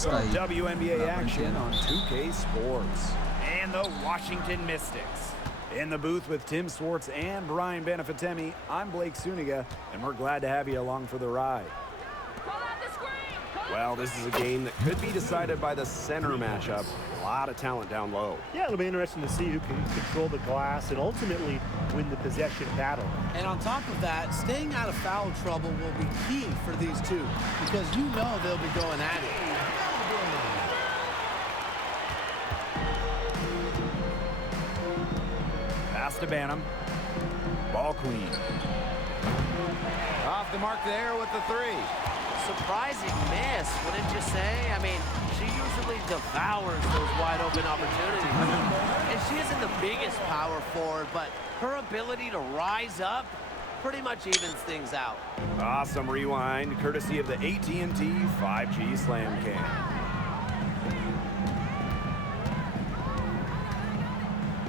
Some WNBA action on 2K Sports. And the Washington Mystics. In the booth with Tim Swartz and Brian Benefitemi, I'm Blake Suniga, and we're glad to have you along for the ride. Well, this is a game that could be decided by the center matchup. A lot of talent down low. Yeah, it'll be interesting to see who can control the glass and ultimately win the possession battle. And on top of that, staying out of foul trouble will be key for these two because you know they'll be going at it. Pass to Banham. Ball queen. Off the mark there with the three. Surprising miss, wouldn't you say? I mean, she usually devours those wide open opportunities. And she isn't the biggest power forward, but her ability to rise up pretty much evens things out. Awesome rewind, courtesy of the AT&T 5G Slam Cam.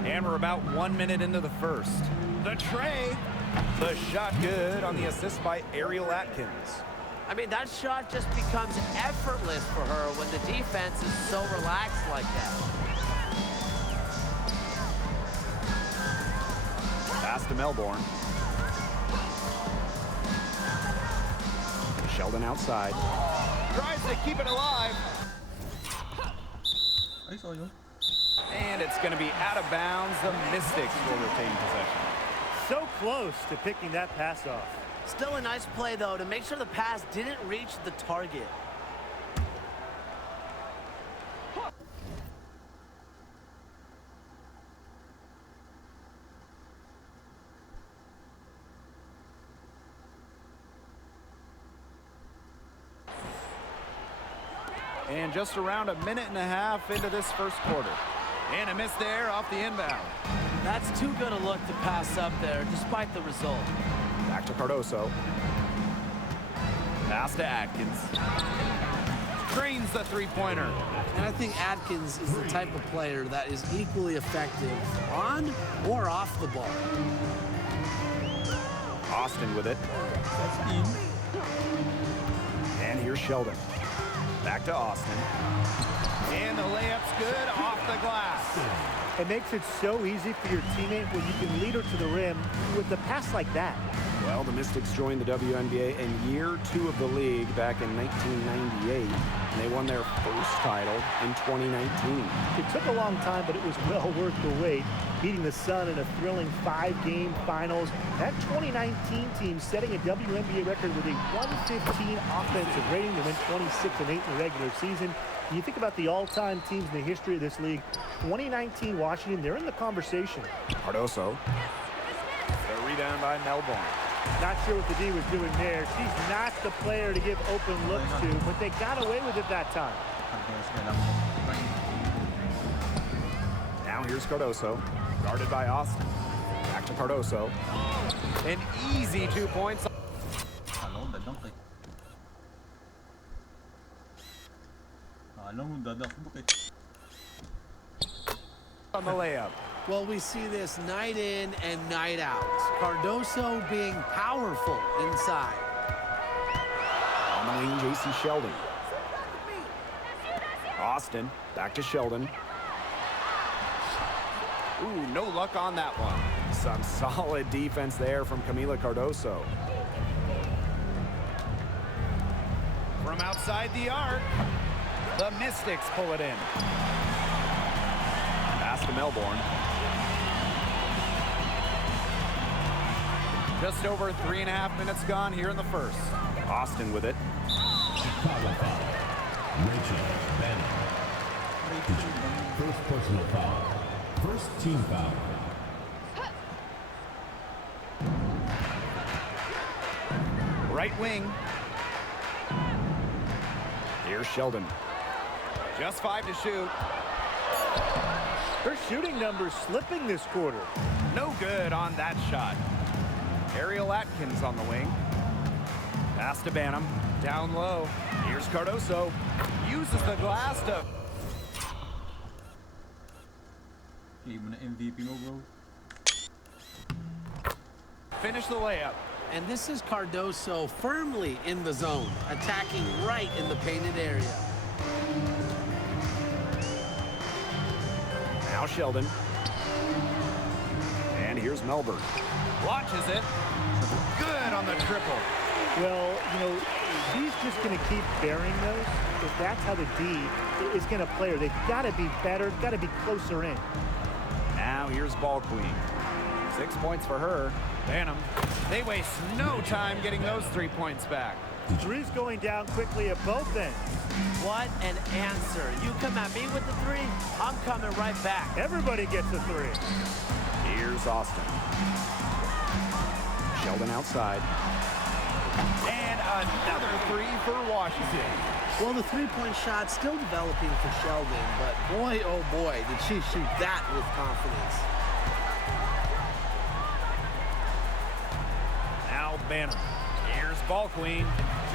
And we're about 1 minute into the first. The tray. The shot good on the assist by Ariel Atkins. I mean, that shot just becomes effortless for her when the defense is so relaxed like that. Pass to Melbourne. Sheldon outside. Tries to keep it alive. And it's going to be out of bounds. The Mystics will retain possession. So close to picking that pass off. Still a nice play, though, to make sure the pass didn't reach the target. And just around a minute and a half into this first quarter. And a miss there off the inbound. That's too good a look to pass up there, despite the result. Back to Cardoso. Pass to Atkins. Drains the three-pointer. And I think Atkins is the type of player that is equally effective on or off the ball. Austin with it. And here's Sheldon. Back to Austin. And the layup's good off the glass. It makes it so easy for your teammate when you can lead her to the rim with a pass like that. Well, the Mystics joined the WNBA in year 2 of the league back in 1998. And they won their first title in 2019. It took a long time, but it was well worth the wait. Beating the Sun in a thrilling 5-game finals. That 2019 team setting a WNBA record with a 115 offensive rating. They went 26-8 in the regular season. When you think about the all-time teams in the history of this league, 2019 Washington, they're in the conversation. Cardoso. The rebound by Melbourne. Not sure what the D was doing there. She's not the player to give open looks to, but they got away with it that time. Now here's Cardoso, guarded by Austin. Back to Cardoso. An easy 2 points. On the layup. Well, we see this night in and night out. Cardoso being powerful inside. On the wing, J.C. Sheldon. Austin, back to Sheldon. Ooh, no luck on that one. Some solid defense there from Camila Cardoso. From outside the arc, the Mystics pull it in. Pass to Melbourne. Just over 3.5 minutes gone here in the first. Austin with it. First personal foul. First team foul. Right wing. Here's Sheldon. Just 5 to shoot. Her shooting numbers slipping this quarter. No good on that shot. Ariel Atkins on the wing. Pass to Banham. Down low. Here's Cardoso. Uses the glass to... finish the layup. And this is Cardoso firmly in the zone, attacking right in the painted area. Sheldon. And here's Melbourne. Launches it. Good on the triple. Well, you know, she's just going to keep burying those. If that's how the D is going to play her, they've got to be better, got to be closer in. Now here's Ball Queen. 6 points for her. Bantam. They waste no time getting those 3 points back. Three's going down quickly at both ends. What an answer. You come at me with the three, I'm coming right back. Everybody gets a three. Here's Austin. Sheldon outside. And another three for Washington. Well, the three-point shot still developing for Sheldon, but boy, oh boy, did she shoot that with confidence. Now Bantam. Here's Ball Queen.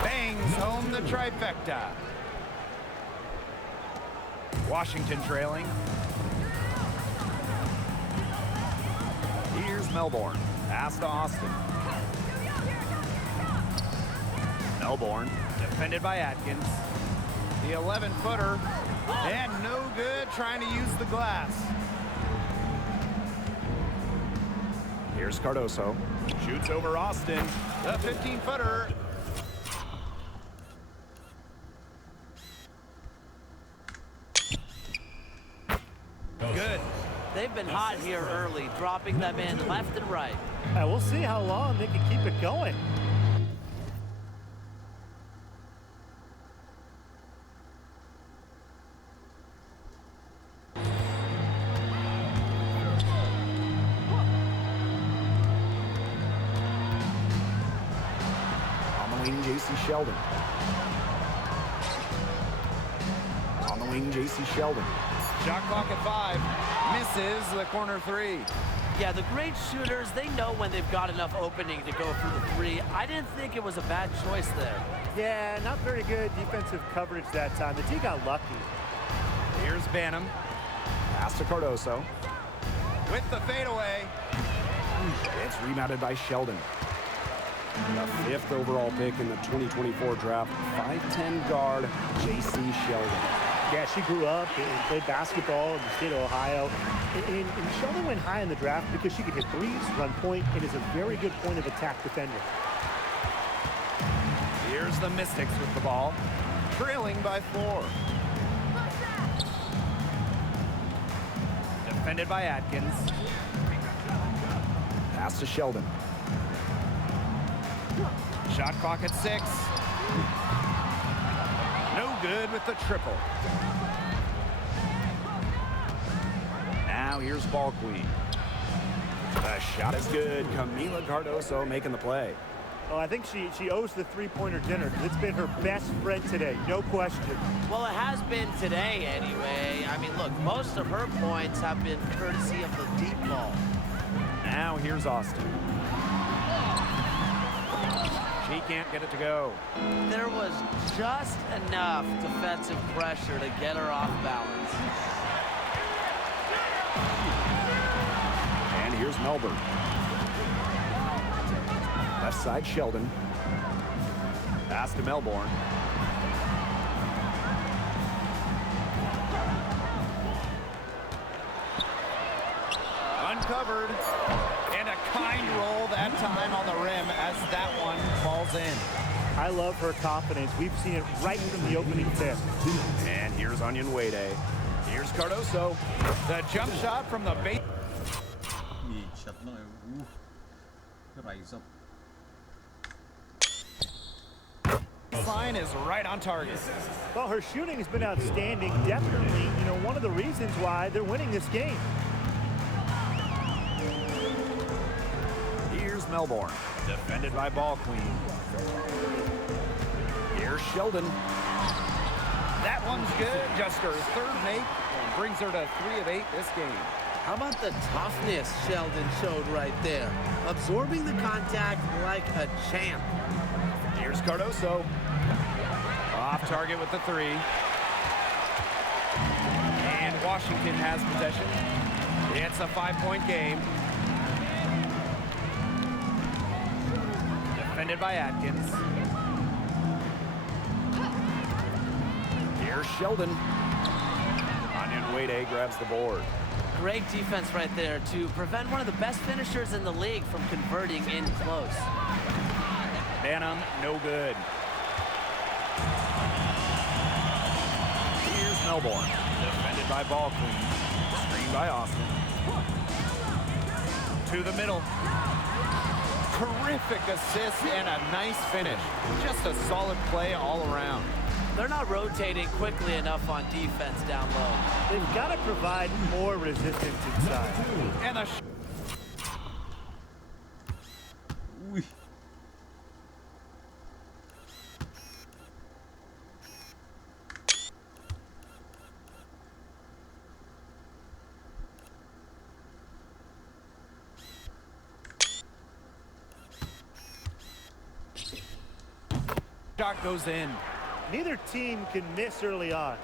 Bangs home the trifecta. Washington trailing. Here's Melbourne. Pass to Austin. Melbourne. Defended by Atkins. The 11-footer. And no good trying to use the glass. Here's Cardoso. Shoots over Austin. The 15-footer. Good. They've been hot here early, dropping them in left and right. We'll see how long they can keep it going. On the wing, J.C. Sheldon. On the wing, J.C. Sheldon. Shot clock at 5. Misses the corner three. Yeah, the great shooters, they know when they've got enough opening to go for the three. I didn't think it was a bad choice there. Yeah, not very good defensive coverage that time. The D got lucky. Here's Bantam Pass to Cardoso. with the fadeaway. It's rebounded by Sheldon. The 5th overall pick in the 2024 draft. 5'10" guard, J.C. Sheldon. Yeah, she grew up and played basketball in the state of Ohio. And Sheldon went high in the draft because she could hit threes, run point, and is a very good point of attack defender. Here's the Mystics with the ball. Trailing by 4. Defended by Atkins. Pass to Sheldon. Shot clock at 6. No good with the triple. Now here's Ball Queen. The shot is good. Camila Cardoso making the play. Oh, I think she owes the three-pointer dinner because it's been her best friend today, no question. Well, it has been today anyway. I mean, look, most of her points have been courtesy of the deep ball. Now here's Austin. She can't get it to go. There was just enough defensive pressure to get her off balance. And here's Melbourne. Left side, Sheldon. Pass to Melbourne. Uncovered. And a kind roll that time on the rim as that one falls in. I love her confidence. We've seen it right from the opening tip. And here's Onion Wade. Here's Cardoso. The jump shot from the base. Line is right on target. Well, her shooting has been outstanding. Definitely, you know, one of the reasons why they're winning this game. Here's Melbourne. Defended by Ball Queen. Here's Sheldon. That one's good. Just her 3rd make and brings her to 3 of 8 this game. How about the toughness Sheldon showed right there? Absorbing the contact like a champ. Here's Cardoso. Off target with the 3. And Washington has possession. It's a 5-point game. Defended by Atkins. Here's Sheldon. Onion Wade grabs the board. Great defense right there to prevent one of the best finishers in the league from converting in close. Banham, no good. Here's Melbourne, defended by Ball Queen. Screen by Austin. To the middle. Terrific assist and a nice finish. Just a solid play all around. They're not rotating quickly enough on defense down low. They've got to provide more resistance inside. And a shot goes in. Neither team can miss early on.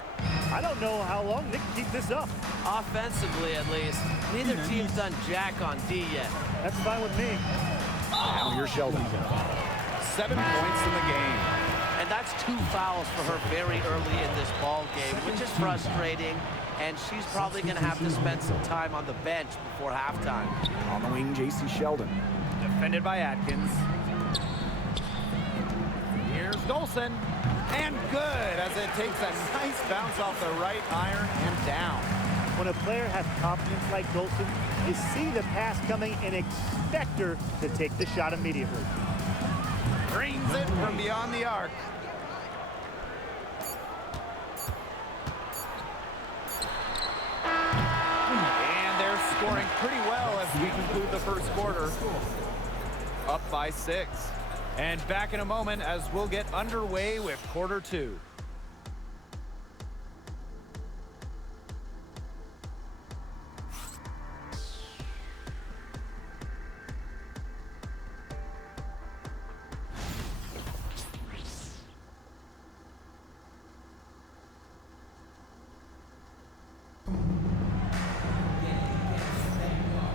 I don't know how long they can keep this up. Offensively, at least, neither team's done jack on D yet. That's fine with me. Now here's Sheldon. 7 points in the game. And that's 2 fouls for her very early in this ball game, which is frustrating. And she's probably going to have to spend some time on the bench before halftime. On the wing, J.C. Sheldon. Defended by Atkins. Here's Dolson. And good as it takes a nice bounce off the right iron and down. When a player has confidence like Dolson, you see the pass coming and expect her to take the shot immediately. Brings it from beyond the arc. And they're scoring pretty well as we conclude the first quarter. Up by 6. And back in a moment as we'll get underway with quarter 2.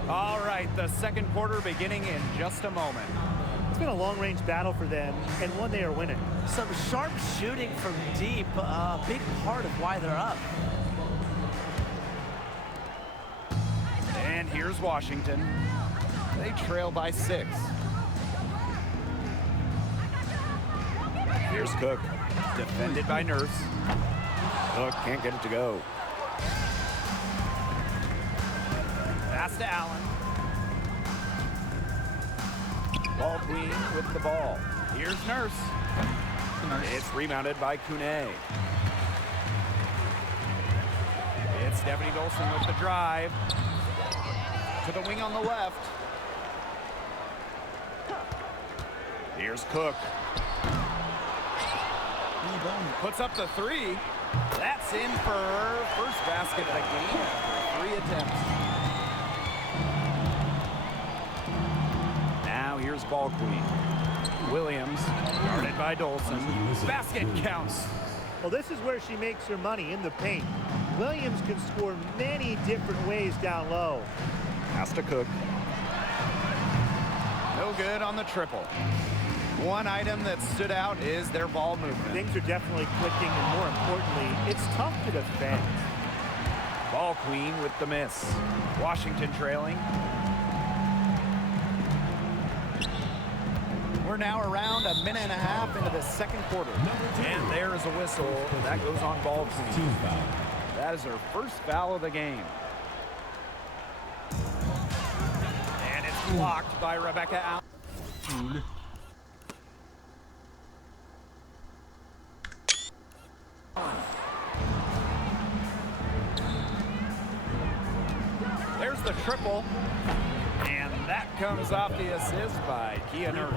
All right, the second quarter beginning in just a moment. It's been a long-range battle for them, and one they are winning. Some sharp shooting from deep, a big part of why they're up. And here's Washington. They trail by 6. Here's Cook. Defended by Nurse. Cook can't get it to go. Pass to Allen. Ball Queen with the ball. Here's Nurse. It's rebounded by Kune. It's Stephanie Dolson with the drive. To the wing on the left. Here's Cook. Puts up the 3. That's in for her first basket of the game after 3 attempts. Now here's Ball Queen. Williams, guarded by Dolson. Basket counts. Well, this is where she makes her money, in the paint. Williams can score many different ways down low. Pass to Cook. No good on the triple. One item that stood out is their ball movement. Things are definitely clicking, and more importantly, it's tough to defend. Ball Queen with the miss. Washington trailing. We're now around a minute and a half into the second quarter. And there is a whistle. That goes on Ball Queen. Team foul. That is her first foul of the game. And it's blocked by Rebecca Allen. There's the triple. And that comes off the assist by Kia Nurse.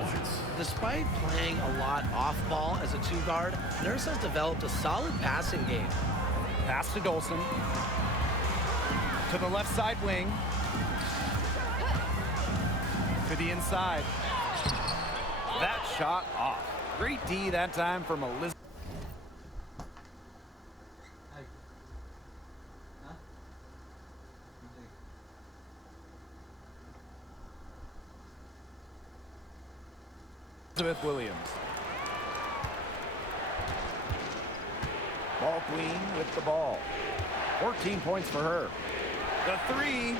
Despite playing a lot off ball as a 2-guard, Nurse has developed a solid passing game. Pass to Dolson. To the left side wing. To the inside. That shot off. Great D that time from Elizabeth. Williams. Ball Queen with the ball. 14 points for her. The three.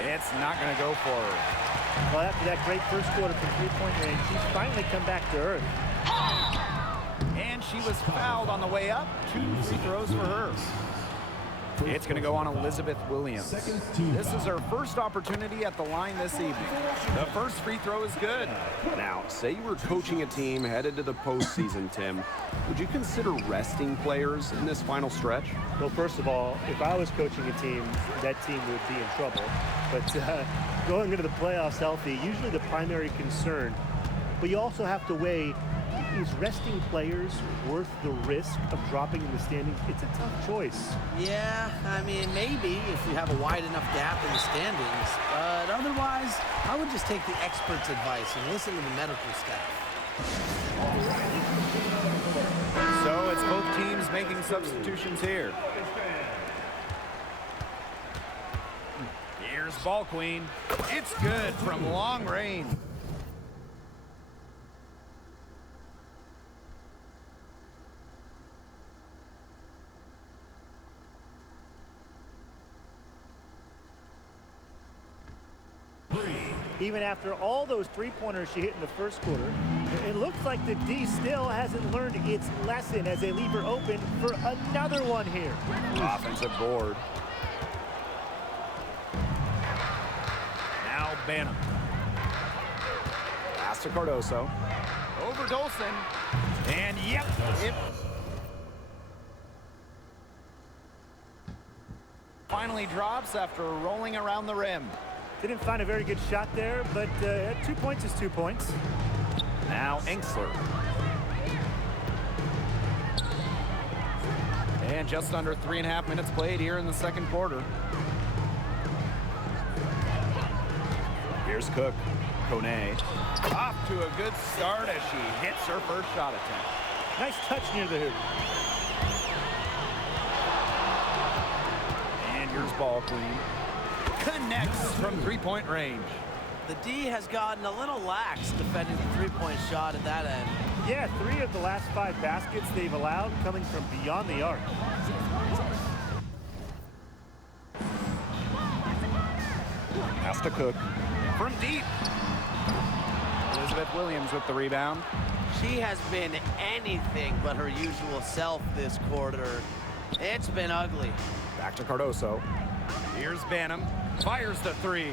It's not going to go for her. Well, after that great first quarter from three-point range, she's finally come back to earth. And she was fouled on the way up. 2 free throws for her. It's going to go on Elizabeth Williams. This is her first opportunity at the line this evening. The first free throw is good. Now, say you were coaching a team headed to the postseason, Tim. Would you consider resting players in this final stretch? Well, first of all, if I was coaching a team, that team would be in trouble. But going into the playoffs healthy, usually the primary concern. But you also have to weigh, is resting players worth the risk of dropping in the standings? It's a tough choice. Yeah, I mean, maybe if you have a wide enough gap in the standings. But otherwise, I would just take the experts' advice and listen to the medical staff. So it's both teams making substitutions here. Here's ball queen. It's good from long range. Even after all those three-pointers she hit in the first quarter, it looks like the D still hasn't learned its lesson as they leave her open for another one here. Offensive board. Now Banham. Pass to Cardoso. Over Dolson. And yep, it finally drops after rolling around the rim. Didn't find a very good shot there, but 2 points is 2 points. Now Enksler. And just under 3.5 minutes played here in the second quarter. Here's Cook. Kone. Off to a good start as she hits her first shot attempt. Nice touch near the hoop. And here's ball queen. Connects from three-point range. The D has gotten a little lax defending the three-point shot at that end. Yeah, 3 of the last 5 baskets they've allowed coming from beyond the arc. Pass to Cook. From deep. Elizabeth Williams with the rebound. She has been anything but her usual self this quarter. It's been ugly. Back to Cardoso. Here's Banham. Fires the 3.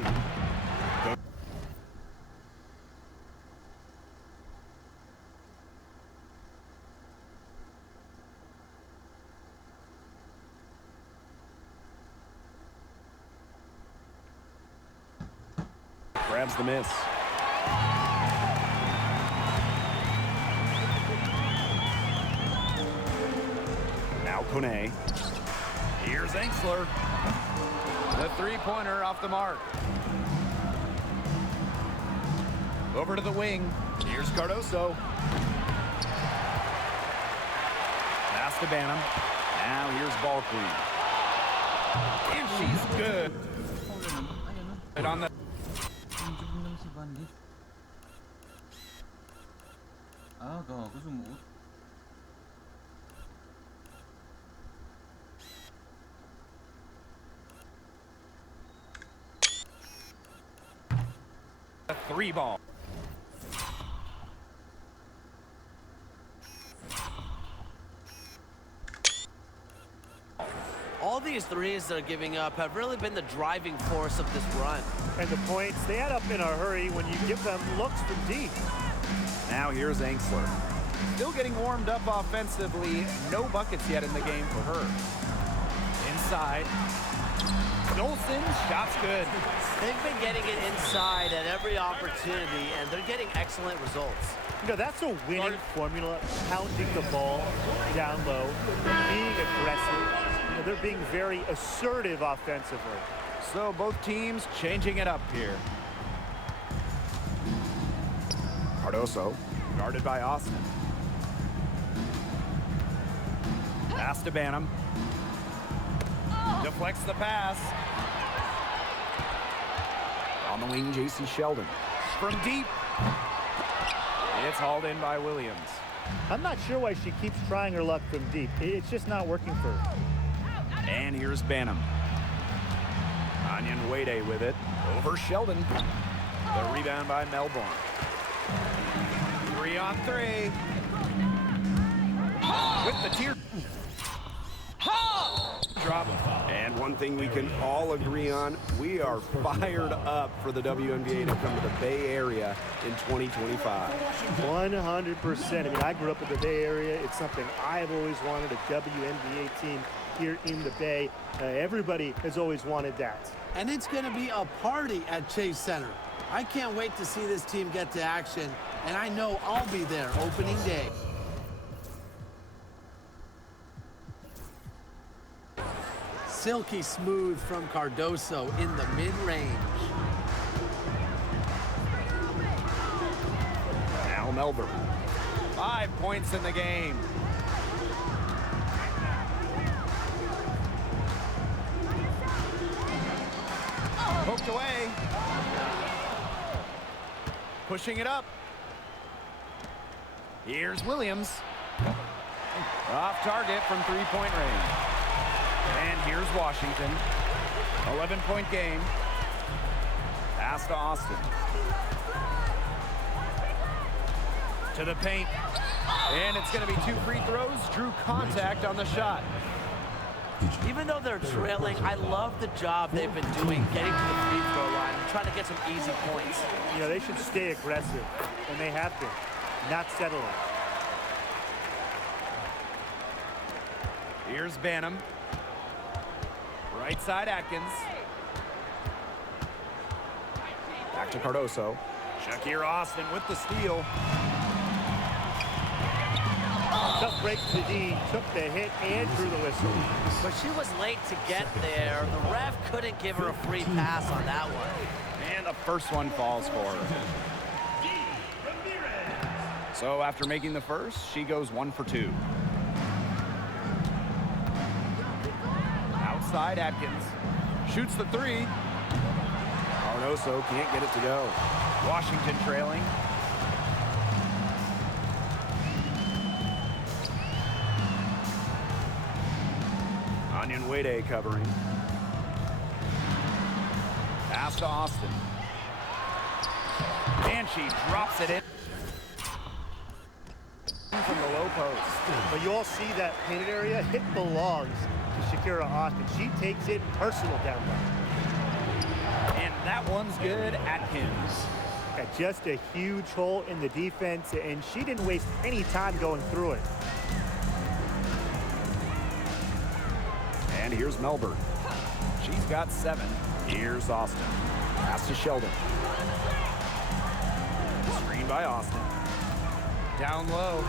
Grabs the miss. Now Kone. Here's Enksler. The three-pointer off the mark. Over to the wing. Here's Cardoso. Pass to Banham. Now here's ball queen. And she's good. And on the three ball. All these threes they're giving up have really been the driving force of this run. And the points, they add up in a hurry when you give them looks from deep. Now here's Enksler. Still getting warmed up offensively. No buckets yet in the game for her. Inside. Dolson, shot's good. They've been getting it inside at every opportunity, and they're getting excellent results. You know, that's a winning formula, pounding the ball down low, being aggressive. You know, they're being very assertive offensively. So both teams changing it up here. Cardoso, guarded by Austin. Pass to Banham. Deflects the pass. On the wing, J.C. Sheldon. From deep. It's hauled in by Williams. I'm not sure why she keeps trying her luck from deep. It's just not working for her. And here's Banham. Onion Wade with it. Over Sheldon. The rebound by Melbourne. 3-on-3. With the tear. Drop. And one thing we can all agree on, we are fired up for the WNBA to come to the Bay Area in 2025. 100%. I mean, I grew up in the Bay Area. It's something I've always wanted, a WNBA team here in the Bay. Everybody has always wanted that. And it's going to be a party at Chase Center. I can't wait to see this team get to action, and I know I'll be there opening day. Silky smooth from Cardoso in the mid-range. Now Melbourne. 5 points in the game. Poked away. Pushing it up. Here's Williams. Off target from three-point range. And here's Washington. 11-point game. Pass to Austin. To the paint. And it's going to be 2 free throws. Drew contact on the shot. Even though they're trailing, I love the job they've been doing getting to the free throw line and trying to get some easy points. You know, they should stay aggressive, and they have been, not settling. Here's Banham. Right side Atkins. Back to Cardoso. Shakir Austin with the steal. Tough break to D, took the hit and drew the whistle. But she was late to get there. The ref couldn't give her a free pass on that one. And the first one falls for her. So after making the first, she goes 1 for 2. Outside Atkins. Shoots the 3. Cardoso can't get it to go. Washington trailing. Onion Wade covering. Pass to Austin. And she drops it in from the low post. But you all see that painted area, it belongs to Shakira Austin. She takes it personal down there. And that one's good. Atkins. Got just a huge hole in the defense, and she didn't waste any time going through it. And here's Melbourne. She's got 7. Here's Austin. Pass to Sheldon. Screen by Austin. Down low.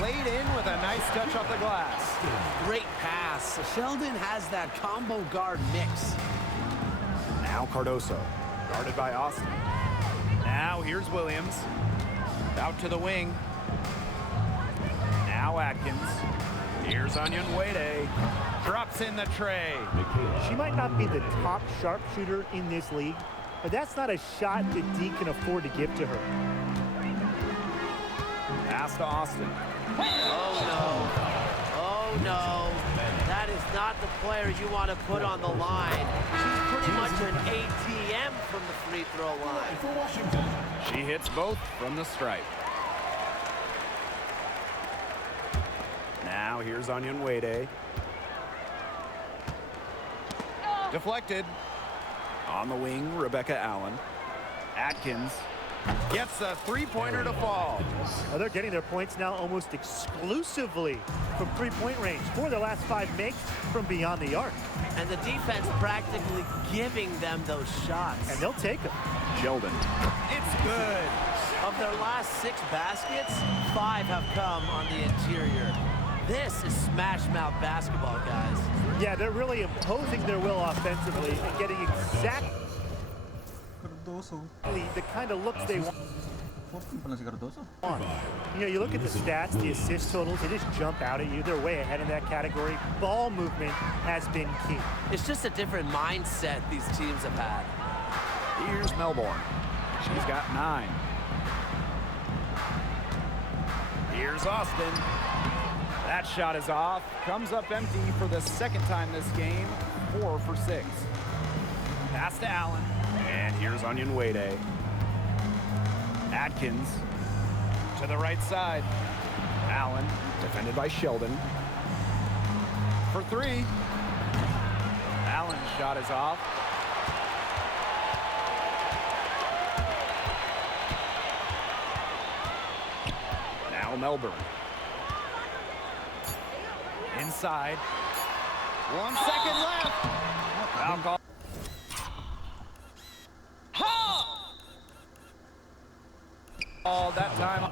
Laid in with a nice touch off the glass. Great pass. Sheldon has that combo guard mix. Now Cardoso. Guarded by Austin. Now here's Williams. Out to the wing. Now Atkins. Here's Onion Wade. Drops in the tray. She might not be the top sharpshooter in this league, but that's not a shot that D can afford to give to her. Pass to Austin. Oh, no. Oh, no. That is not the player you want to put on the line. She's pretty much an ATM from the free throw line. She hits both from the stripe. Now here's Onion Wade. Deflected. On the wing, Rebecca Allen. Atkins Gets a three-pointer to fall. Well, they're getting their points now almost exclusively from three-point range. 4 of their last 5 makes from beyond the arc. And the defense practically giving them those shots. And they'll take them. Sheldon. It's good. Of their last 6 baskets, 5 have come on the interior. This is smash mouth basketball, guys. Yeah, they're really imposing their will offensively and getting exactly the kind of looks they want. You know, you look at the stats, the assist totals, they just jump out at you. They're way ahead in that category. Ball movement has been key. It's just a different mindset these teams have had. Here's Melbourne. She's got 9. Here's Austin. That shot is off. Comes up empty for the second time this game. 4 for 6. Pass to Allen. And here's Onion Wade. Atkins to the right side. Allen, defended by Sheldon. For three. Allen's shot is off. Now Melbourne. Inside. 1 second left. Foul call. All that time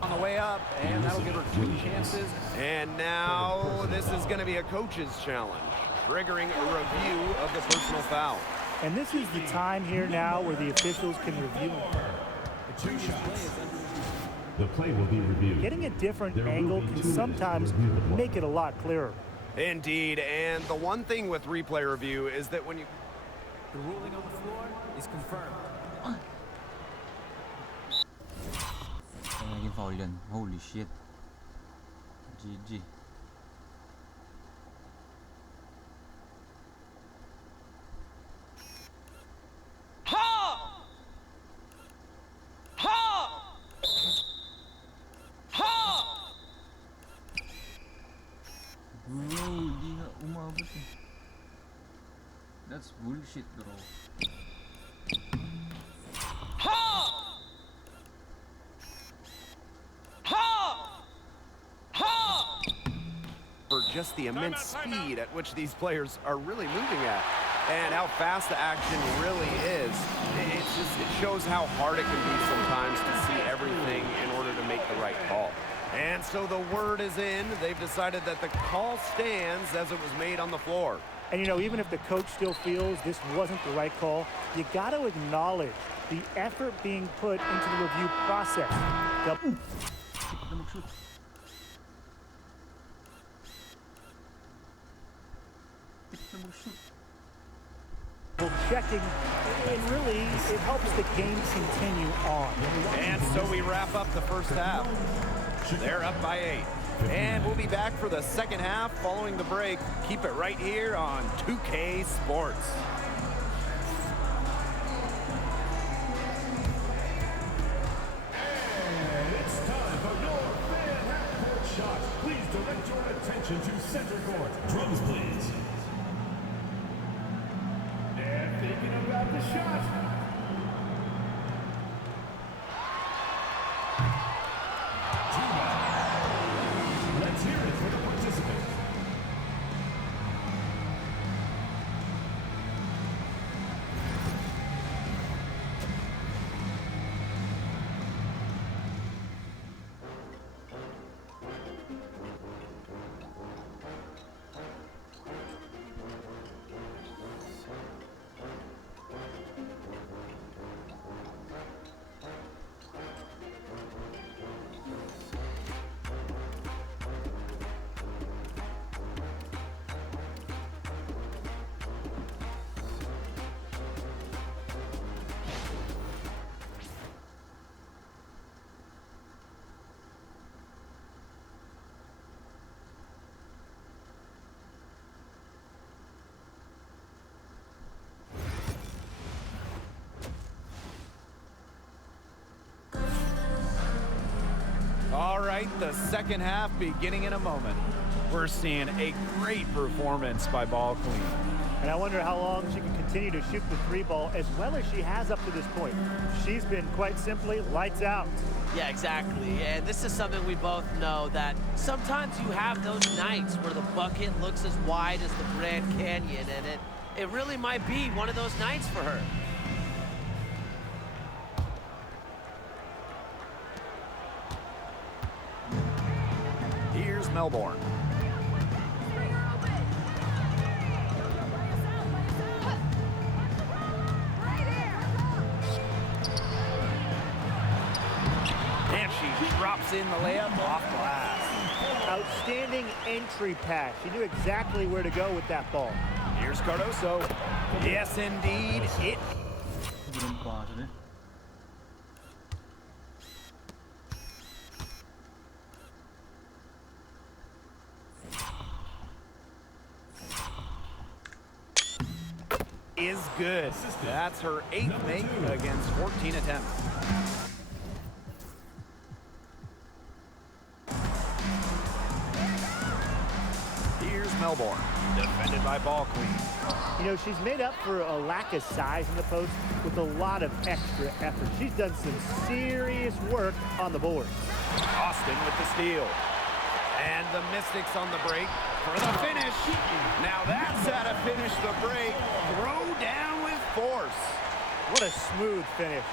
on the way up, and that'll give her 2 chances. And now this is going to be a coach's challenge, triggering a review of the personal foul. And this is the time here now where the officials can review. 2 shots. The play will be reviewed. Getting a different There will angle be can 2 minutes to sometimes review the play. make it a lot clearer. Indeed, and the one thing with replay review is that when you... The ruling on the floor is confirmed. Naging foul yan. Holy shit. GG. Bro, di nga umabot eh. That's bullshit, bro. For just the immense speed at which these players are really moving at, and how fast the action really is. It shows how hard it can be sometimes to see everything in order to make the right call. And so the word is in. They've decided that the call stands as it was made on the floor. And you know, even if the coach still feels this wasn't the right call, you got to acknowledge the effort being put into the review process. Checking, and really, it helps the game continue on. And so we wrap up the first half. They're up by 8. And we'll be back for the second half following the break. Keep it right here on 2K Sports. And it's time for your fan half-court shot. Please direct your attention to center court. Drums, please. And thinking about the shot. Let's hear it for the participant. All right, the second half beginning in a moment. We're seeing a great performance by Ball Queen. And I wonder how long she can continue to shoot the 3 ball as well as she has up to this point. She's been quite simply lights out. Yeah, exactly. And this is something we both know, that sometimes you have those nights where the bucket looks as wide as the Grand Canyon, and it really might be one of those nights for her. Here's Melbourne. And she drops in the layup off glass. Outstanding entry pass. She knew exactly where to go with that ball. Here's Cardoso. Yes, indeed. It. is good. That's her 8th make against 14 attempts. Here's Melbourne, defended by Ball Queen. You know, she's made up for a lack of size in the post with a lot of extra effort. She's done some serious work on the board. Austin with the steal. And the Mystics on the break for the finish. Now that's how to finish the break. Throw down with force. What a smooth finish.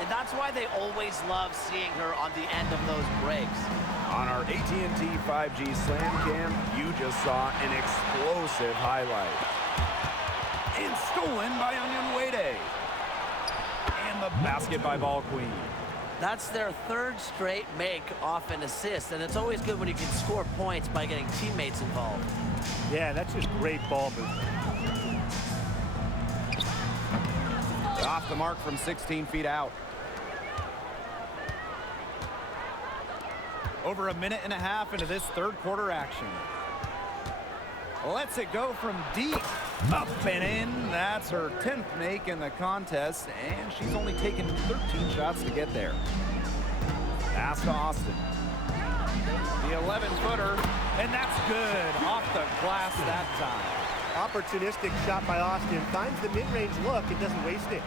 And that's why they always love seeing her on the end of those breaks. On our AT&T 5G Slam Cam, you just saw an explosive highlight. And stolen by Onion Wade. And the basket by Ball Queen. That's their 3rd straight make off an assist, and it's always good when you can score points by getting teammates involved. Yeah, that's just great ball movement. Off the mark from 16 feet out. Over a minute and a half into this 3rd quarter action. Lets it go from deep. Up and in. That's her 10th make in the contest, and she's only taken 13 shots to get there. Pass to Austin. The 11-footer, and that's good. Off the glass that time. Opportunistic shot by Austin. Finds the mid-range look and doesn't waste it.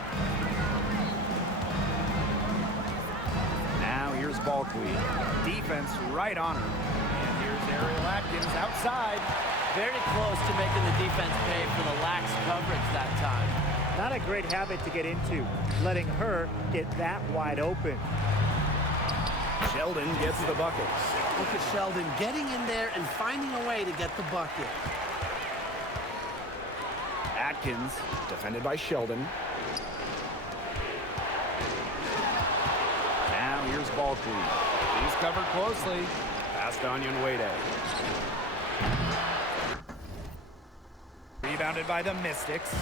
Now here's Ball Queen. Defense right on her. And here's Ariel Atkins outside. Very close to making the defense pay for the lax coverage that time. Not a great habit to get into, letting her get that wide open. Sheldon gets the bucket. Look at Sheldon getting in there and finding a way to get the bucket. Atkins, defended by Sheldon. Now here's Ball Queen. He's covered closely. Pass to Onion Wade. Rebounded by the Mystics.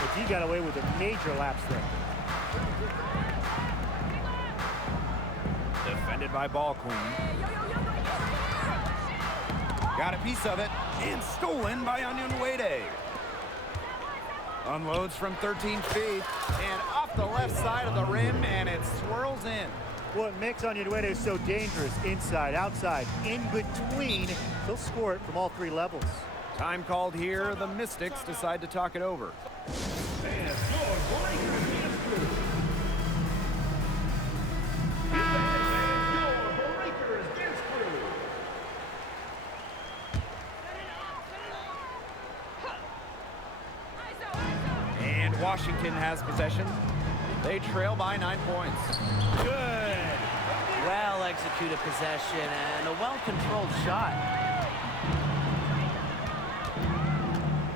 But he got away with a major lapse there. Defended by Ball Queen. Got a piece of it. And stolen by Onion Wade. Unloads from 13 feet. And off the left side of the rim. And it swirls in. What makes Onion Wade so dangerous, inside, outside, in between, he'll score it from all 3 levels. Time called here. The Mystics decide to talk it over. And Washington has possession. They trail by 9 points. Good. Well-executed possession and a well-controlled shot.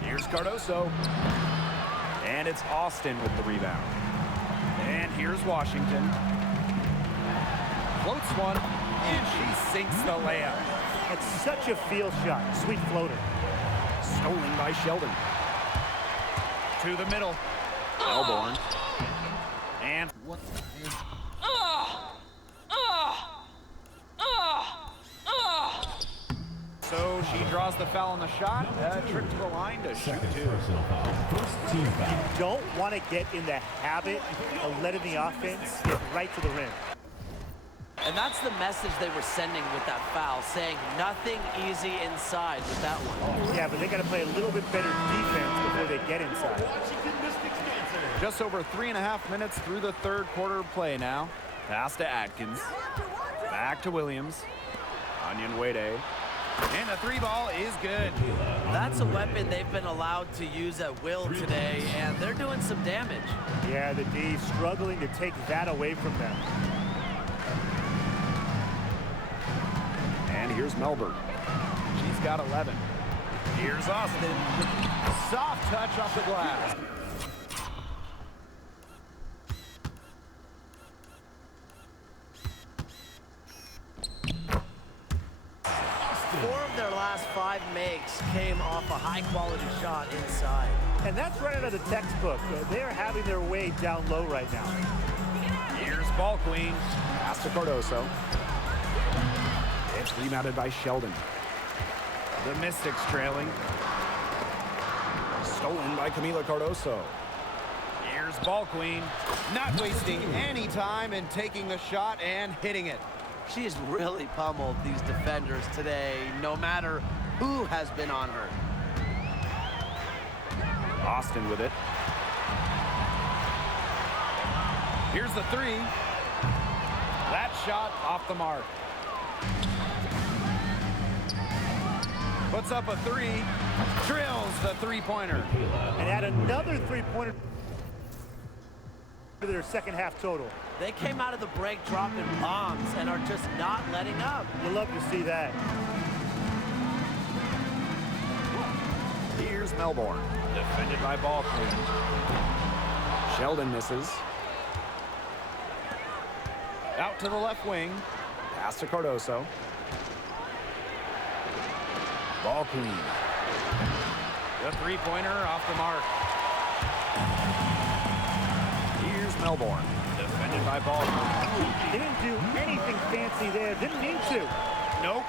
Here's Cardoso. And it's Austin with the rebound. And here's Washington. Floats one, and she sinks the layup. It's such a feel shot. Sweet floater. Stolen by Sheldon. To the middle. Melbourne. And What the hell? so she draws the foul on the shot. Trip to the line to shoot 2. Personal foul. First team foul. Don't want to get in the habit of letting the offense get right to the rim. And that's the message they were sending with that foul, saying nothing easy inside with that one. Yeah, but they got to play a little bit better defense before they get inside. Just over 3.5 minutes through the 3rd quarter play now. Pass to Atkins. Back to Williams. Onion Wade. And the 3 ball is good. That's a weapon they've been allowed to use at will today, and they're doing some damage. Yeah, the D struggling to take that away from them. And here's Melbourne. She's got 11. Here's Austin. Soft touch off the glass. Four of their last 5 makes came off a high-quality shot inside. And that's right out of the textbook. They're having their way down low right now. Here's Ball Queen. Pass to Cardoso. It's rebounded by Sheldon. The Mystics trailing. Stolen by Camila Cardoso. Here's ball queen. Not wasting any time in taking the shot and hitting it. She's really pummeled these defenders today, no matter who has been on her. Austin with it. Here's the three. That shot off the mark. Puts up a three. Drills the three-pointer. And add another three-pointer to their second half total. They came out of the break dropping bombs and are just not letting up. You love to see that. Here's Melbourne. Defended by ball queen. Sheldon misses. Out to the left wing. Pass to Cardoso. Ball queen. The three-pointer off the mark. Here's Melbourne. Defended by ball queen. Didn't do anything fancy there. Didn't need to. Nope.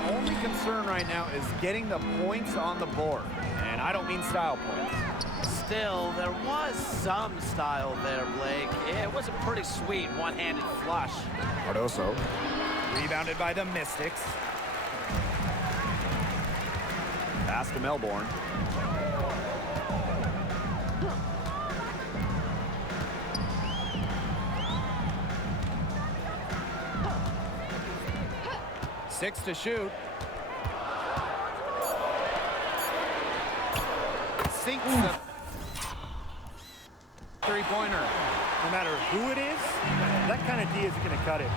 Only concern right now is getting the points on the board. And I don't mean style points. Still, there was some style there, Blake. It was a pretty sweet one-handed flush. Cardoso. Rebounded by the Mystics. Pass to Melbourne. Six to shoot. Sinks the three-pointer. No matter who it is, that kind of D isn't going to cut it.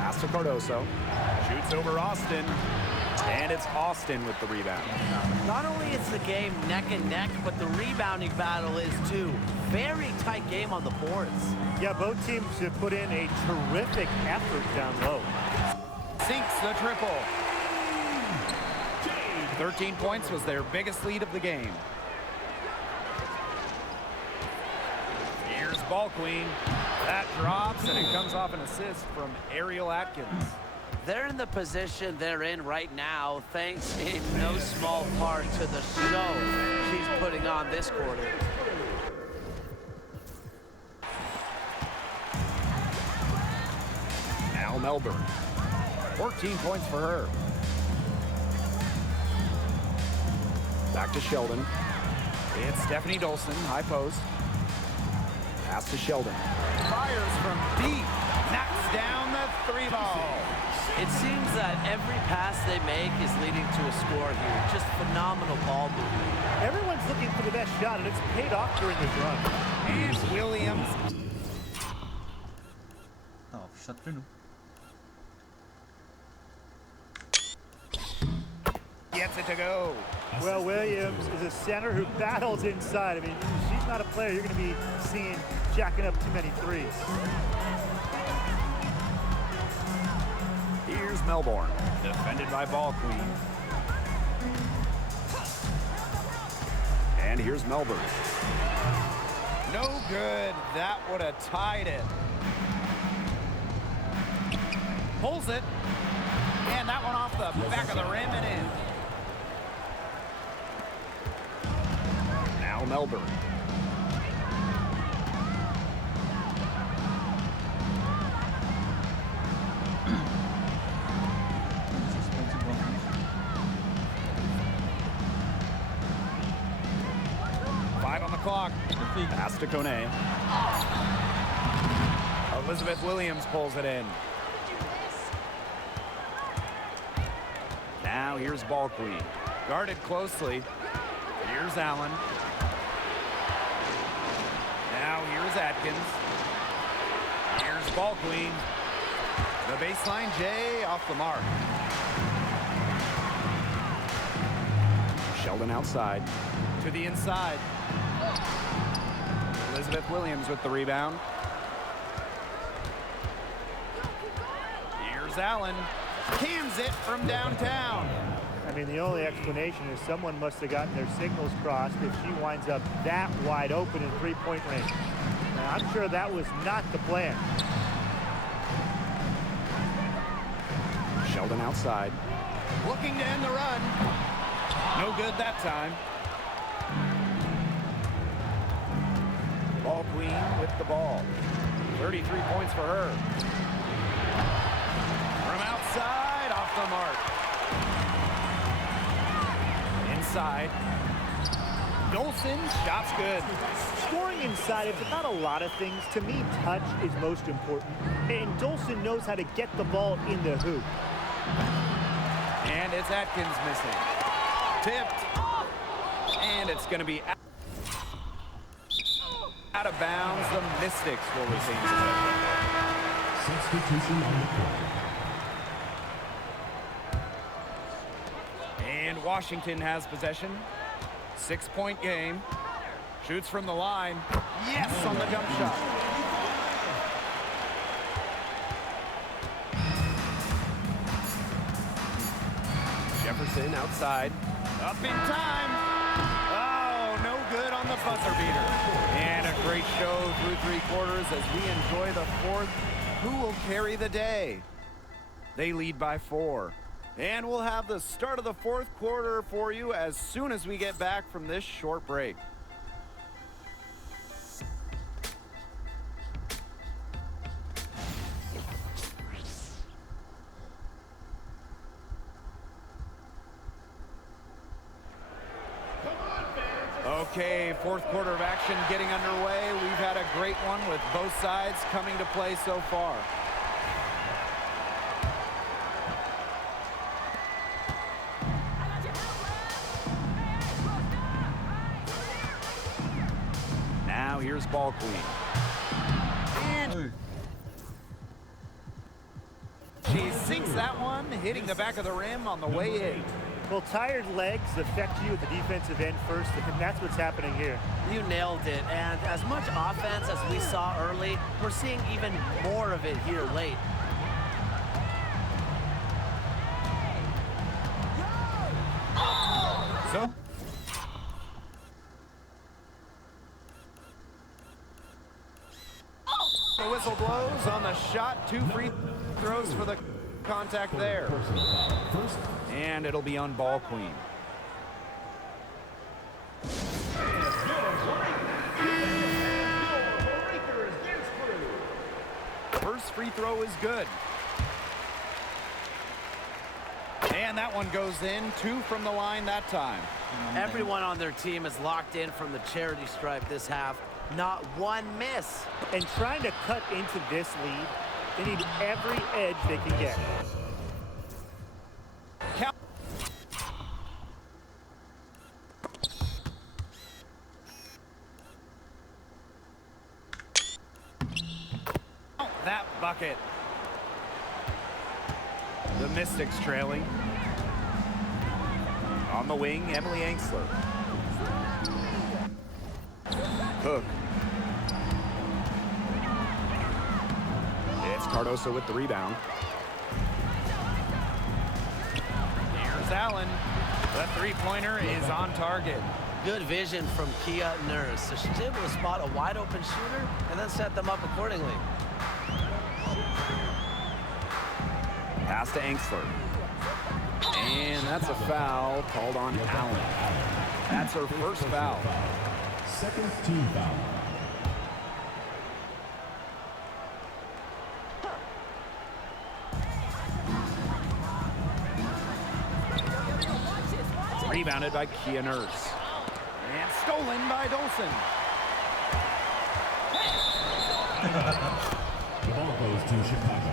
Pass to Cardoso. Shoots over Austin. And it's Austin with the rebound. Not only is the game neck and neck, but the rebounding battle is too. Very tight game on the boards. Yeah, both teams have put in a terrific effort down low. Sinks the triple. 13 points was their biggest lead of the game. Here's ball queen. That drops, and it comes off an assist from Ariel Atkins. They're in the position they're in right now, thanks in no small part to the show she's putting on this quarter. Now Melbourne. 14 points for her. Back to Sheldon. It's Stephanie Dolson, high post. Pass to Sheldon. Fires from deep. Knocks down the three ball. It seems that every pass they make is leading to a score here. Just phenomenal ball movement. Everyone's looking for the best shot, and it's paid off during this run. And Williams. Oh, shot through. Gets it to go. Well, Williams is a center who battles inside. I mean, she's not a player you're going to be seeing jacking up too many threes. Here's Melbourne. Defended by ball queen. And here's Melbourne. No good. That would have tied it. Pulls it. And that one off the back of the rim and in. Now Melbourne. Clock. Pass to Kone. Elizabeth Williams pulls it in. Now here's ball queen. Guarded closely. Here's Allen. Now here's Atkins. Here's ball queen. The baseline J off the mark. Sheldon outside. To the inside. Elizabeth Williams with the rebound. Here's Allen. Cans it from downtown. I mean, the only explanation is someone must have gotten their signals crossed if she winds up that wide open in three-point range. Now, I'm sure that was not the plan. Sheldon outside. Looking to end the run. No good that time. Ball queen with the ball. 33 points for her. From outside, off the mark. Inside. Dolson, shot's good. Scoring inside, it's about a lot of things. To me, touch is most important. And Dolson knows how to get the ball in the hoop. And it's Atkins missing. Tipped. And it's going to be out of bounds. The Mystics will retain possession. Substitution on the court. And Washington has possession. 6-point game. Shoots from the line. Yes, on the jump shot. Jefferson outside. Up in time. Oh, no good on the buzzer beater. And a great show through three quarters as we enjoy the fourth. Who will carry the day? They lead by 4. And we'll have the start of the fourth quarter for you as soon as we get back from this short break. Okay, fourth quarter of action getting underway. We've had a great one with both sides coming to play so far. Now here's ball queen. And she sinks that one, hitting the back of the rim on the way in. Well, tired legs affect you at the defensive end first, and that's what's happening here. You nailed it. And as much offense as we saw early, we're seeing even more of it here late. So? The whistle blows on the shot. 2 free throws for the contact there. And it'll be on ball queen. First free throw is good. And that one goes in. 2 from the line that time. Everyone on their team is locked in from the charity stripe this half. Not one miss. And trying to cut into this lead, they need every edge they can get. Count. That bucket. The Mystics trailing. On the wing, Emily Angsler. Cook. It's Cardoso with the rebound. Here's Allen. The three-pointer is on target. Good vision from Kia Nurse. So she's able to spot a wide open shooter and then set them up accordingly. Pass to Angsler. And that's a foul called on Allen. That's her first foul. Second team foul. Rebounded by Kia Nurse. And stolen by Dolson. The ball goes to Chicago.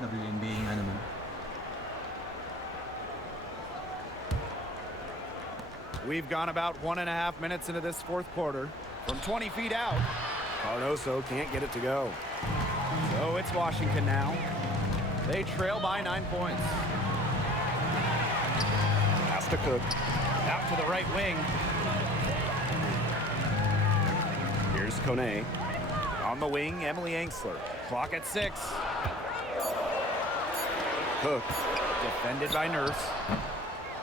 WNBA nga naman. We've gone about 1.5 minutes into this fourth quarter. From 20 feet out. Cardoso can't get it to go. So it's Washington now. They trail by 9 points. Pass to Cook. Out to the right wing. Here's Kone. On the wing, Emily Angsler. Clock at 6. Cook. Defended by Nurse.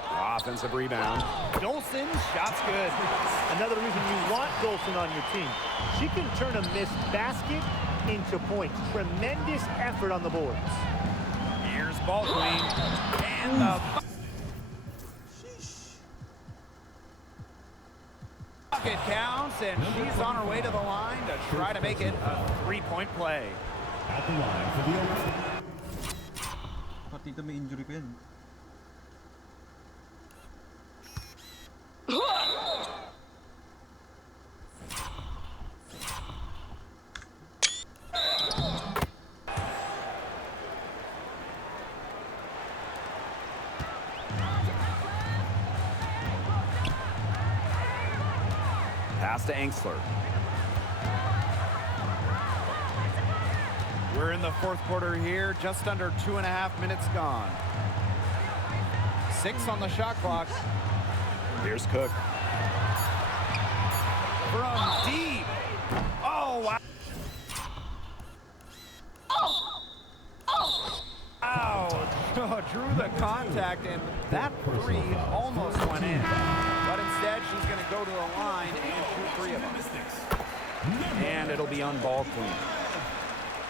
Offensive rebound. Dolson, shot's good. Another reason you want Dolson on your team. She can turn a missed basket into points. Tremendous effort on the boards. Here's ball queen. And the bucket counts, and she's on her way to the line to try to make it a three-point play. At the line for the open. Pati ito may injury ko yan. Pass to Angsler. We're in the fourth quarter here, just under 2.5 minutes gone. 6 on the shot clock. Here's Cook. From deep. Oh, wow. Wow. Drew the contact, and that three almost went in. But instead, she's going to go to the line and shoot 3 of them. And it'll be on ball queen.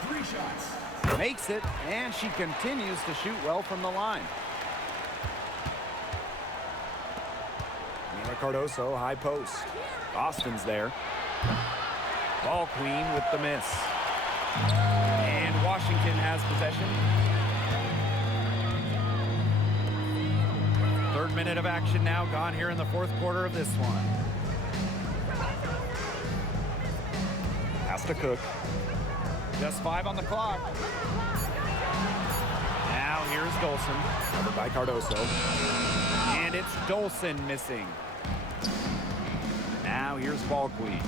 3 shots. Makes it, and she continues to shoot well from the line. Mira Cardoso, high post. Austin's there. Ball queen with the miss. And Washington has possession. 3rd minute of action now gone here in the fourth quarter of this one. Pass to Cook. Just 5 on the clock. Now here's Dolson. Covered by Cardoso. And it's Dolson missing. Now here's ball queen.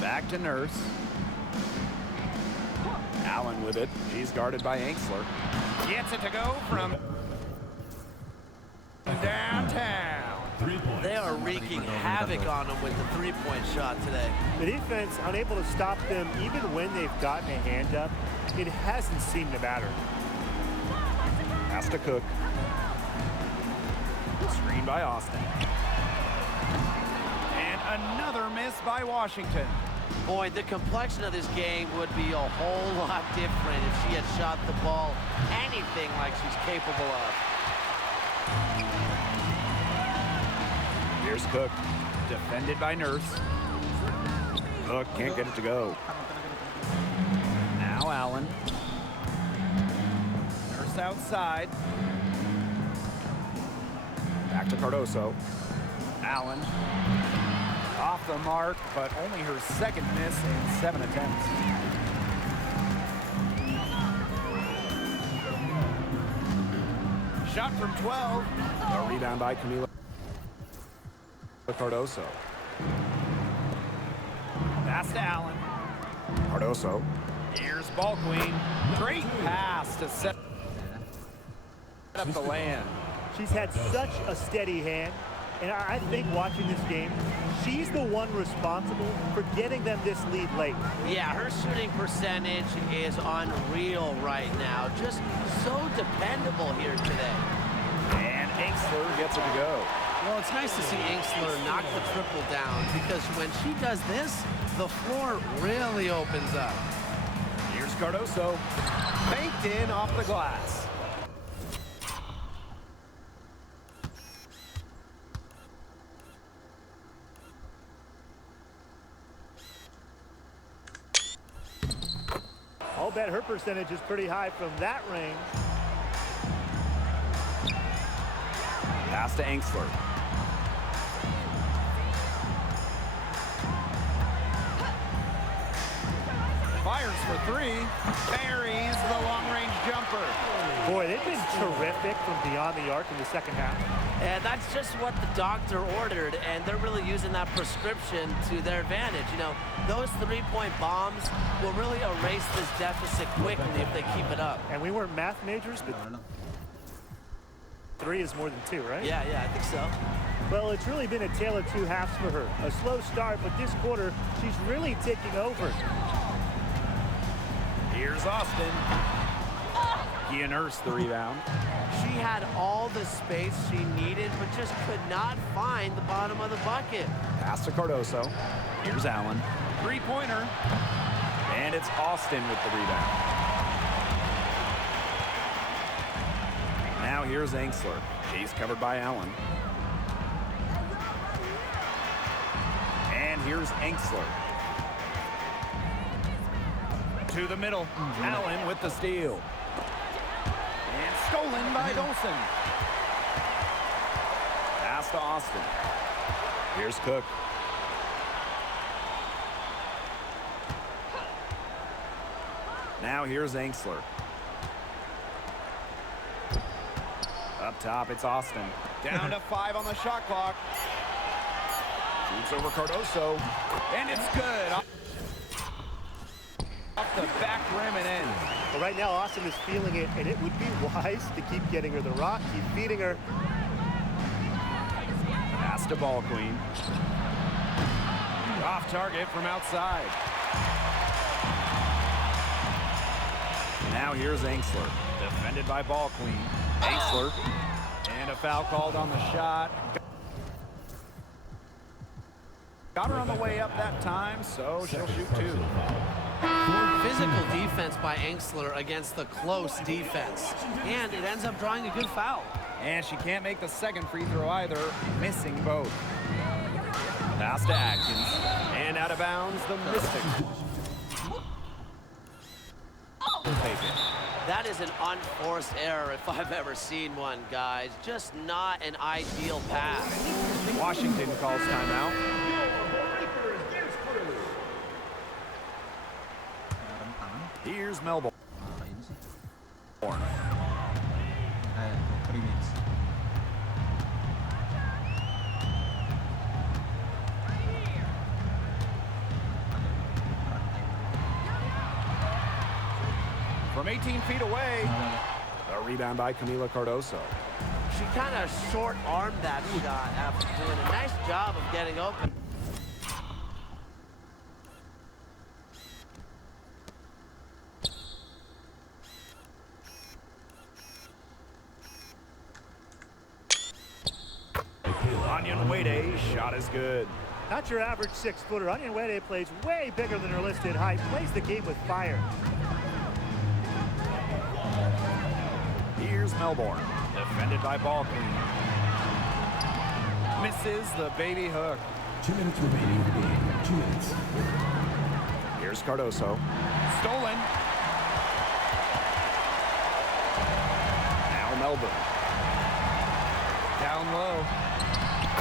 Back to Nurse. Allen with it. She's guarded by Angsler. Gets it to go from downtown. 3 points. They are wreaking havoc on them with the three-point shot today. The defense unable to stop them even when they've gotten a hand up. It hasn't seemed to matter. Pass to Cook. Screen by Austin. And another miss by Washington. Boy, the complexion of this game would be a whole lot different if she had shot the ball anything like she's capable of. Here's Cook. Defended by Nurse. Cook can't get it to go. Now Allen. Nurse outside. Back to Cardoso. Allen. Off the mark, but only her 2nd miss in 7 attempts. Shot from 12. A rebound by Camila Cardoso. Pass to Allen. Cardoso. Here's ball queen. Great pass to set up the land. She's had such a steady hand, and I think watching this game, she's the one responsible for getting them this lead late. Yeah, her shooting percentage is unreal right now. Just so dependable here today. And Angsler gets it to go. Well, it's nice to see Angsler knock the triple down because when she does this, the floor really opens up. Here's Cardoso. Banked in off the glass. I'll bet her percentage is pretty high from that range. Pass to Angsler. Fires for 3. Buries the long-range jumper. Boy, they've been terrific from beyond the arc in the second half. And that's just what the doctor ordered, and they're really using that prescription to their advantage. You know, those three-point bombs will really erase this deficit quickly if they keep it up. And we weren't math majors, but 3 is more than 2, right? Yeah, I think so. Well, it's really been a tale of 2 halves for her. A slow start, but this quarter, she's really taking over. Here's Austin. Kia nursed the rebound. She had all the space she needed, but just could not find the bottom of the bucket. Pass to Cardoso. Here's Allen. Three-pointer. And it's Austin with the rebound. Now here's Angsler. He's covered by Allen. And here's Angsler. To the middle. Allen with the steal. And stolen by Dolson. Pass to Austin. Here's Cook. Now here's Angsler. Up top, it's Austin. Down to 5 on the shot clock. Shoots over Cardoso. And it's good. Off the back rim and in. Well, right now, Austin is feeling it, and it would be wise to keep getting her the rock, keep feeding her. Pass to Ball Queen. Off target from outside. Now here's Angsler. Defended by Ball Queen. Angsler. And a foul called on the shot. Got her on the way up that time, so she'll shoot 2. Physical defense by Angsler against the close defense. And it ends up drawing a good foul. And she can't make the second free throw either, missing both. Pass to Atkins. And out of bounds, the Mystics. Take it. That is an unforced error if I've ever seen one, guys. Just not an ideal pass. Washington calls timeout. Here's Melbourne. Ini sih. 3 minutes. From 18 feet away. A rebound by Camila Cardoso. She kind of short-armed that shot after doing a nice job of getting open. Onyenwere, shot is good. Not your average 6-footer. Onyenwere plays way bigger than her listed height, plays the game with fire. Here's Melbourne. Defended by Ball Queen. Misses the baby hook. 2 minutes remaining in the game. 2 minutes. Here's Cardoso. Stolen. Now Melbourne. Down low.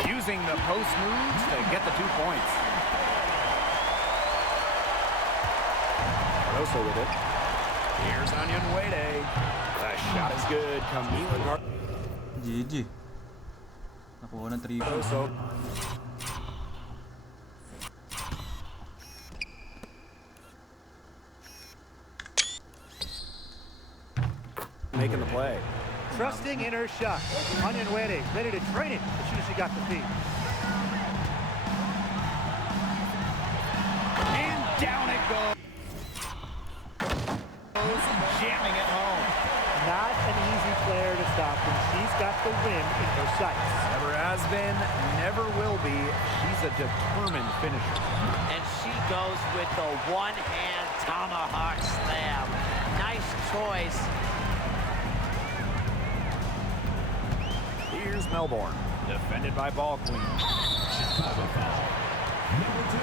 Using the post moves to get the 2 points. Cardoso with it. Here's Onyenwere. The shot is good. Camila GG. Nakuha ng 3 points. Cardoso. Making the play. Trusting in her shot. Onyenwere ready to train it as soon as she got the feed. And down it goes. Jamming it home. Not an easy player to stop when she's got the win in her sights. Never has been, never will be. She's a determined finisher. And she goes with the one-hand tomahawk slam. Nice choice. Here's Melbourne. Defended by Ball Queen. Number 2.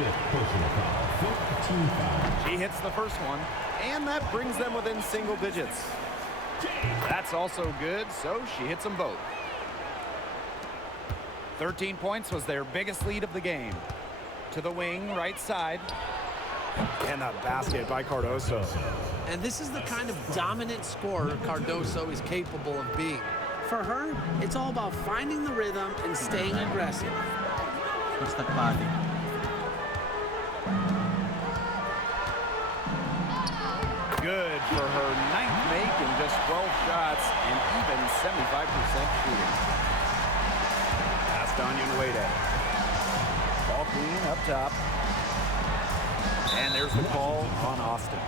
5th personal foul. 5th team foul. She hits the first one, and that brings them within single digits. That's also good, so she hits them both. 13 points was their biggest lead of the game. To the wing, right side. And the basket by Cardoso. And this is the kind of dominant scorer Cardoso is capable of being. For her, it's all about finding the rhythm and staying aggressive. Instant padding. Good for her 9th make in just 12 shots and even 75% shooting. Pass to Onyenwere. Ball Queen up top. And there's the call on Austin.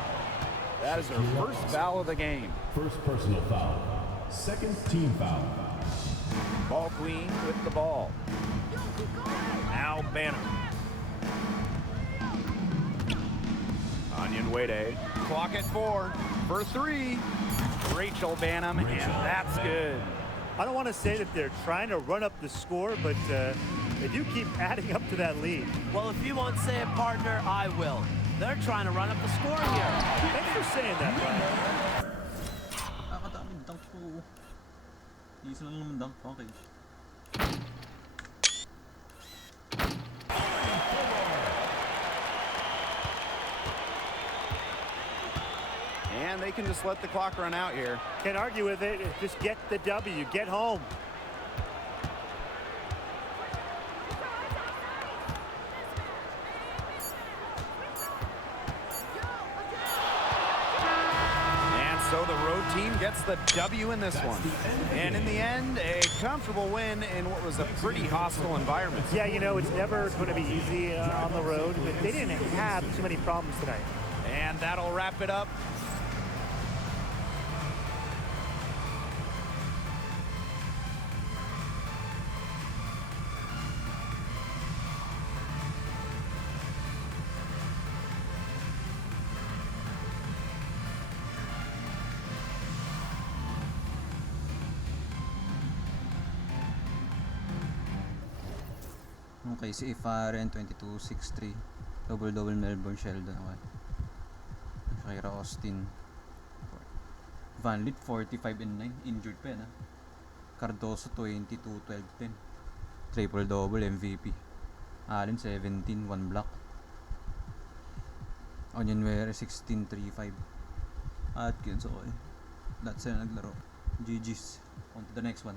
That is her first foul of the game. First personal foul. Second team foul. Ball queen with the ball. Now Banner. Onion Wade. Clock at 4 for 3. Rachel Banham, and that's good. I don't want to say that they're trying to run up the score, but they do keep adding up to that lead. Well, if you won't say it, partner, I will. They're trying to run up the score here. Thanks for saying that, Brian. Nakakadami dunk ko. Isa lang naman dunk. Okay. And they can just let the clock run out here. Can't argue with it. Just get the W. Get home. And so the road team gets the W in this one. And in the end, a comfortable win in what was a pretty hostile environment. Yeah, you know, it's never going to be easy on the road, but they didn't have too many problems tonight. And that'll wrap it up. Okay, si Ifaren 22-6-3. Double-double Melbourne Sheldon. Okay. Shakira Austin. Van Lit 45-9. Injured pa yan, ha? Cardoso 22-12-10. Triple-double MVP. Allen 17, 1 block. Onyenwere 16-3-5. Atkins, okay. That's na naglaro. GG's. On to the next one.